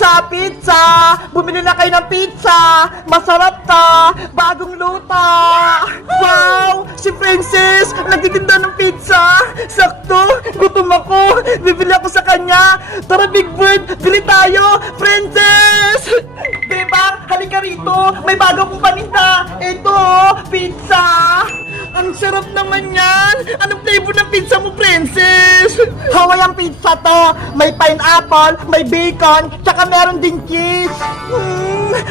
Pizza, pizza! Bumili na kayo ng pizza! Masarap ta! Bagong luto! Wow! Si Princess! Nagtitinda ng pizza! Sakto! Gutom ako! Bibili ako sa kanya! Tara, Big Bird! Bili tayo! Princess! Bebang, halika rito! May bago kong paninda! Ito! Pizza! Ang sarap naman yan! Anong flavor ng pizza mo, Princess? Hawaiian pizza to! May pineapple, may bacon, tsaka meron din cheese!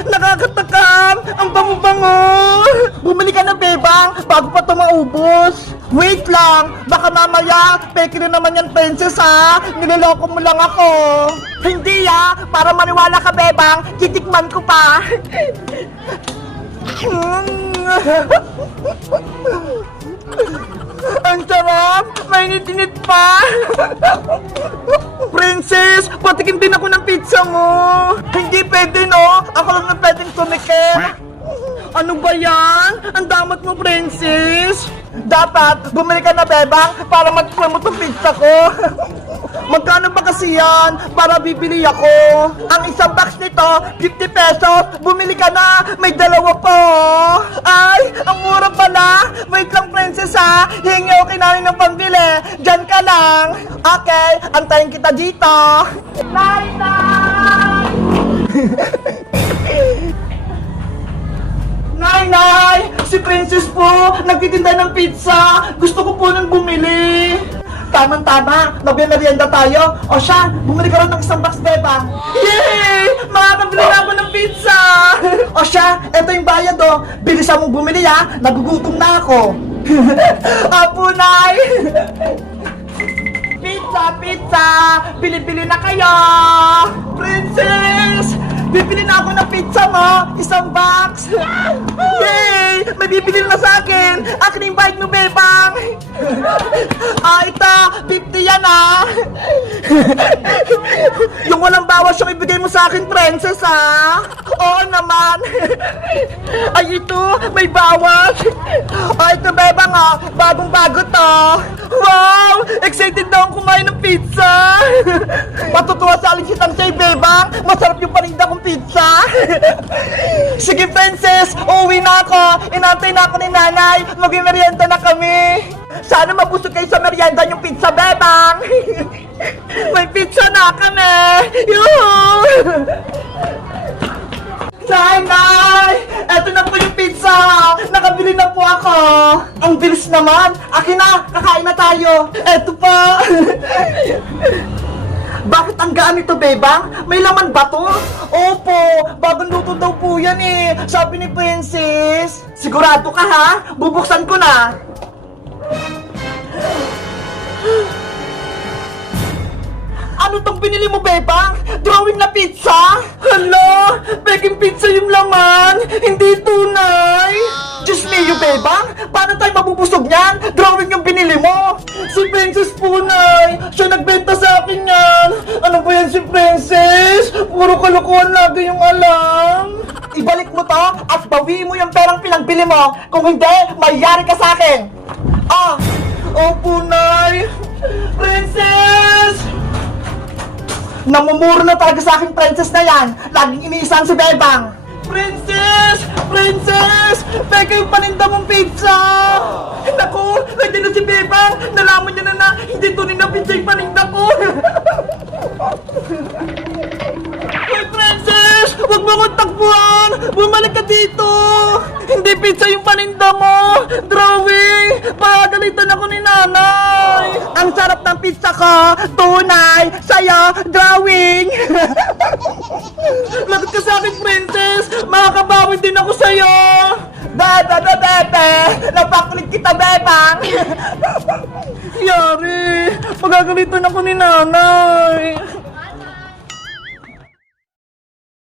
Nakakatakam! Ang bango-bango! Bumili ka na, Bebang, bago pa ito maubos! Wait lang! Baka mamaya, peke na naman yan, Princess, ha? Niloloko mo lang ako! Hindi, ha? Para maniwala ka, Bebang, titikman ko pa! Ang sarap! Mainit-init pa! Princess, patikim din ako ng pizza mo! Hindi pwede, no? Ako lang na pwedeng tumikim! Ano ba yan? Ang damat mo, Princess! Dapat, bumili ka na, Bebang, para matikman mo itong pizza ko! Magkano ba kasi yan para bibili ako? Ang isang box nito, 50 pesos. Bumili ka na, may dalawa po. Ay, ang mura pala. Wait lang, Princess, ha? Hingi ako kinanin ng pambili. Diyan ka lang. Okay, antayin kita dito. Nay! Nay! Si Princess po, nagtitinda ng pizza. Gusto ko po nang bumili. Tama-tama, magbe-merienda tayo. O siya, bumili ka rin ng isang box, Bebang. Yay! Makakabili na ako ng pizza! O siya, eto yung bayad, oh. Bilisan mong bumili, ha? Nagugutom na ako. Apo, Nay! Pizza, pizza! Bili-bili na kayo! Princess! Bibili na ako ng pizza mo! Isang box! Yay! May bibili na sa akin! Akin yung bike mo, Bebang! Ito! 50 yan, ah! Yung walang bawas yung ibigay mo sa akin, Princess, ah! Oo naman! Ay, ito! May bawas! Ito, Bebang, ah! Bagong-bago to! Wow! Excited na akong kumain ng pizza! Matutuwa sa alisitan sa'yo, Bebang! Masarap yung paninda kong pizza! Sige, Princess! Uuwi na ako! Inantay na ako ni Nanay! Mag-merienda na kami! Sana mabusog kayo sa merienda yung pizza, Bebang! May pizza na kami! Yuhu! Nay! Eto na po yung pizza! Nakabili na po ako! Ang bilis naman! Akin na! Kakain na tayo! Eto pa! Bakit ang gaan ito, Bebang? May laman ba to? Opo! Bagong luto daw po yan, eh! Sabi ni Princess! Sigurado ka, ha? Bubuksan ko na! Ano tong binili mo, Bebang? Drawing na pizza? Hala! Peking pizza yung laman! Hindi tunay! Diyos mio, Bebang! Paano tayo mabubusog niyan? Drawing yung binili mo! Si Princess Punay! Siya nagbenta sa akin yan! Ano ba yan si Princess? Puro kalokohan lagi yung alam! Ibalik mo to at bawiin mo yung perang pinagbili mo! Kung hindi, mayayari ka sa akin! Oh, Punay! Princess! Namumuro na talaga sa aking Princess na yan! Laging iniisang si Bebang! Princess! Princess! Peke yung paninda mong pizza! Naku! Nandiyan na si Bebang! Nalaman niya na hindi tunay na pizza yung paninda ko! Hey, Princess! Huwag mo akong takbuhan! Bumalik ka dito! Hindi pizza yung paninda mo! Drawing! Pagalitan ako ni Nanay! Ang sarap ng pizza ko! Tunay! Sa'yo! Drawing! Lagot ka sa akin, Princess! Makakabawi din ako sa'yo! Bebe! Napakulit kita, Bebang! Yari! Magagalitan ako ni Nanay!